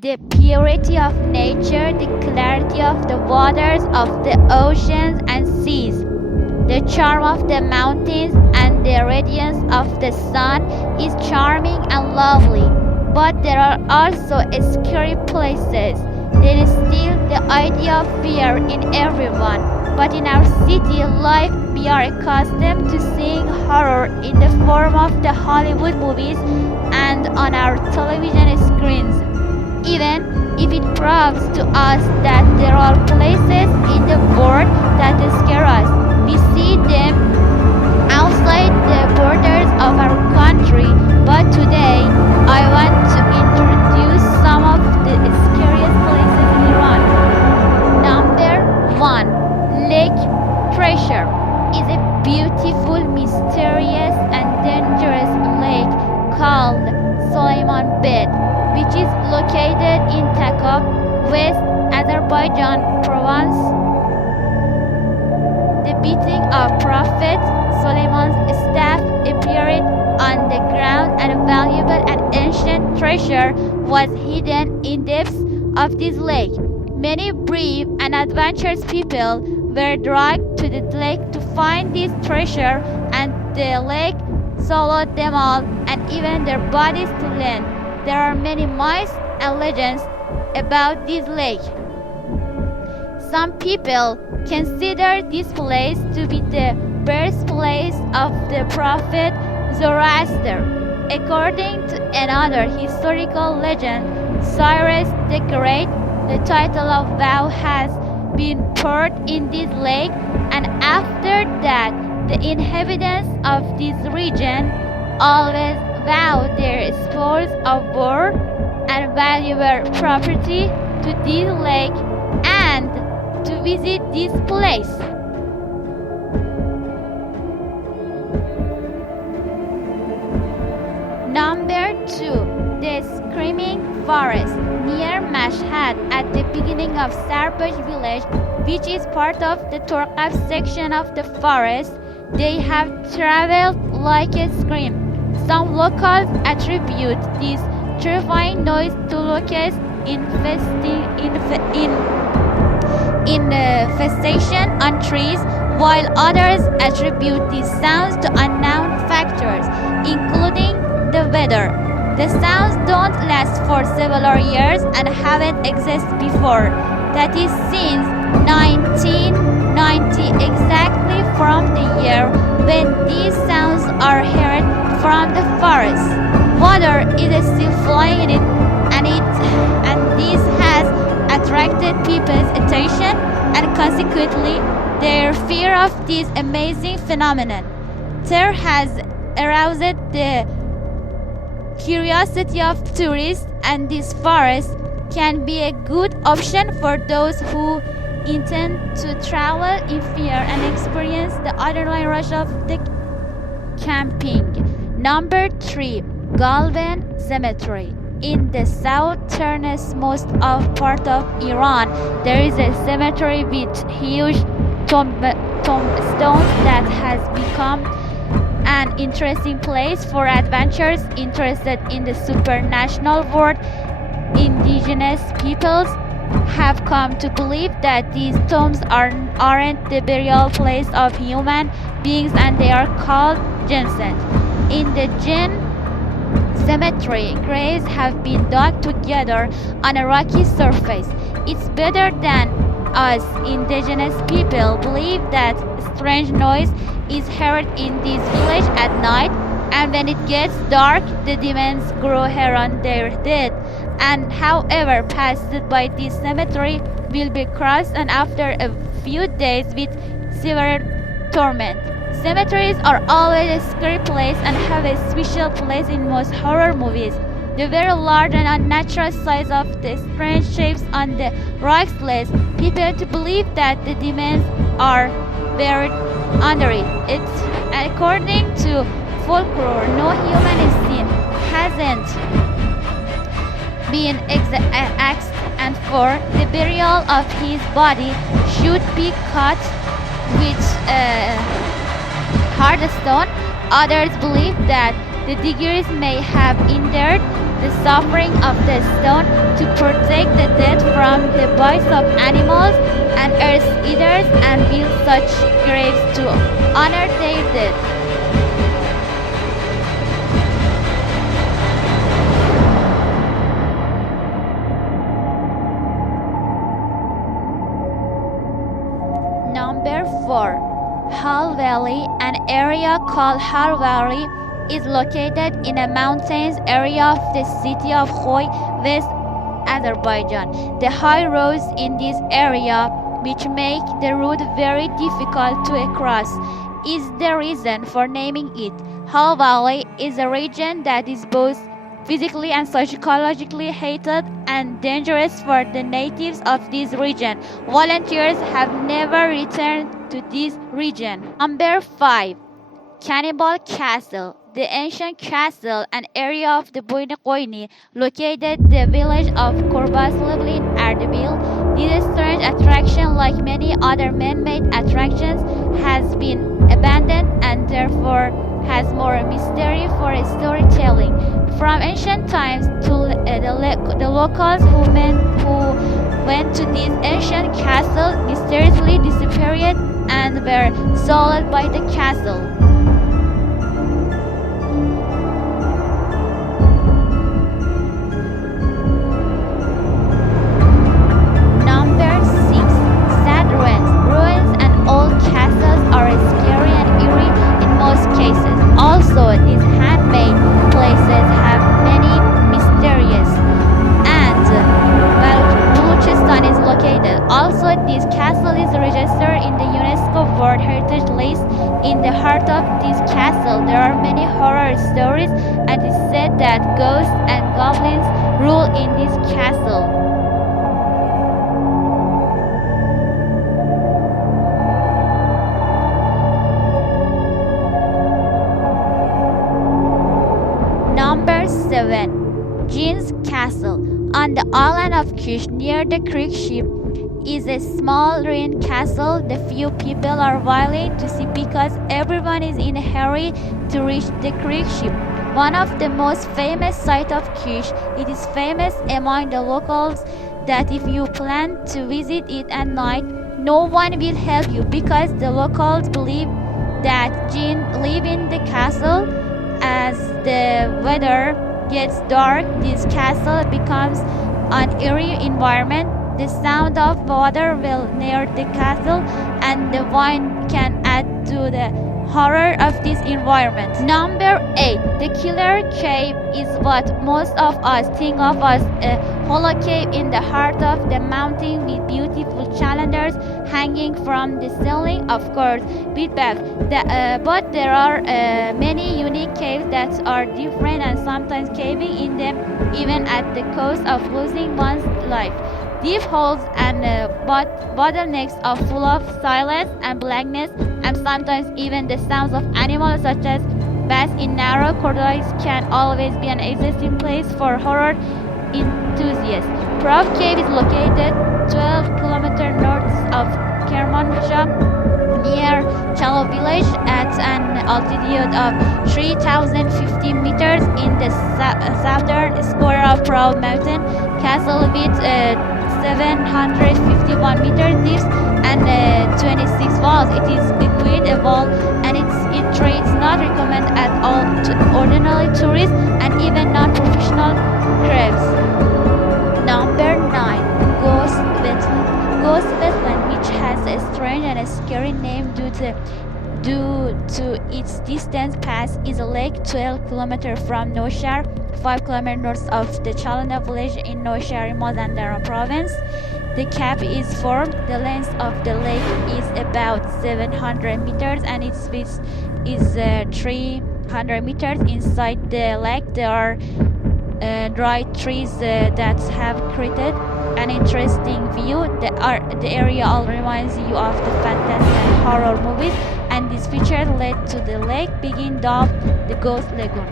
The purity of nature, the clarity of the waters of the oceans and seas, the charm of the mountains and the radiance of the sun is charming and lovely. But there are also scary places. There is still the idea of fear in everyone. But in our city life, we are accustomed to seeing horror in the form of the Hollywood movies and on our television screens. Even if it proves to us that there are places in the world that scare us, we see them outside the borders of our country. But today, I want to introduce some of the scariest places in Iran. Number 1. Lake Treasure is a beautiful, mysterious, and dangerous lake called Suleiman Bed, which is located in Takab, West Azerbaijan province. The beating of Prophet Suleiman's staff appeared on the ground, and a valuable and ancient treasure was hidden in depths of this lake. Many brave and adventurous people were dragged to the lake to find this treasure, and the lake swallowed them all and even their bodies to land. There are many myths and legends about this lake. Some people consider this place to be the birthplace of the prophet Zoroaster. According to another historical legend, Cyrus the Great, the title of vow has been poured in this lake, and after that, the inhabitants of this region always vow their spoils of war and valuable property to this lake and to visit this place. Number 2. The Screaming Forest near Mashhad at the beginning of Sarbash village, which is part of the Torqab section of the forest. They have traveled like a scream. Some locals attribute this terrifying noise to locusts infestation on trees, while others attribute these sounds to unknown factors, including the weather. The sounds don't last for several years and haven't existed before. That is since 1990, exactly from the year when these sounds are heard from the forest. Water is still flowing in it, and this has attracted people's attention and consequently their fear of this amazing phenomenon. There has aroused the curiosity of tourists, and this forest can be a good option for those who intend to travel in fear and experience the adrenaline rush of the camping. Number 3. Galvan Cemetery. In the southernmost part of Iran, there is a cemetery with huge tombstones that has become an interesting place for adventurers interested in the supernatural world. Indigenous peoples have come to believe that these tombs aren't the burial place of human beings, and they are called jinns. In the jinn cemetery, graves have been dug together on a rocky surface. It's better than us indigenous people believe that strange noise is heard in this village at night, and when it gets dark, the demons grow hair on their dead, and however passed by this cemetery will be crossed and after a few days with severe torment. Cemeteries are always a scary place and have a special place in most horror movies. The very large and unnatural size of the strange shapes on the rocks leads people to believe that the demons are buried under it. According to folklore, no human is seen, hasn't been axed, and for the burial of his body should be cut with hard stone. Others believe that the diggers may have endured the suffering of the stone to protect the dead from the bites of animals and earth eaters and build such graves to honor their dead. Number 4. Hal Valley. An area called Hal Valley is located in a mountainous area of the city of Khoy, West Azerbaijan. The high roads in this area, which make the route very difficult to cross, is the reason for naming it. Hal Valley is a region that is both physically and psychologically hated and dangerous for the natives of this region. Volunteers have never returned to this region. Number 5. Cannibal Castle. The ancient castle and area of the Boyne Koyni, located the village of Korbaslıblı in Ardabil. This strange attraction, like many other man-made attractions, has been abandoned and therefore has more mystery for storytelling. From ancient times to the locals who went to this ancient castle mysteriously disappeared and were sold by the castle. Number 6. Sad ruins. Ruins and old castles are scary and eerie in most cases. Also, these handmade places have many mysterious and Baluchistan is located. Also, this castle is registered in the UNESCO World Heritage List. In the heart of this castle, there are many horror stories, and it is said that ghosts and goblins rule in this castle. Number 7. Jin's Castle. On the island of Kish, near the Creek Ship, is a small ruined castle the few people are willing to see because everyone is in a hurry to reach the Creek Ship. One of the most famous sites of Kish, it is famous among the locals that if you plan to visit it at night, no one will help you because the locals believe that Jinn live in the castle. As the weather gets dark, this castle becomes an eerie environment. The sound of water will near the castle, and the wind can add to the horror of this environment. Number 8. The Killer Cave is what most of us think of as a hollow cave in the heart of the mountain with beautiful chandeliers hanging from the ceiling, of course, with bags. But there are many unique caves that are different and sometimes caving in them even at the cost of losing one's life. Deep holes and bottlenecks are full of silence and blackness, and sometimes even the sounds of animals such as bats in narrow corridors can always be an existing place for horror enthusiasts. Prov Cave is located 12 km north of Kermanshah, near Chalo village at an altitude of 3,050 meters in the southern square of Prov Mountain Castle with 751 meters deep and 26 walls. It is quite a wall and its entry is not recommended at all to ordinary tourists and even non-professional crafts. Number 9. Ghost Wetland. Ghost Wetland, which has a strange and a scary name due to its distance past, is a lake 12 km from Noshar, 5 km north of the Chalana village in Noshar in Mazandaran province. The cap is formed. The length of the lake is about 700 meters and its width is 300 meters. Inside the lake there are dry trees that have created an interesting view. The area all reminds you of the fantastic horror movies, and this feature led to the lake being dubbed the Ghost Lagoon.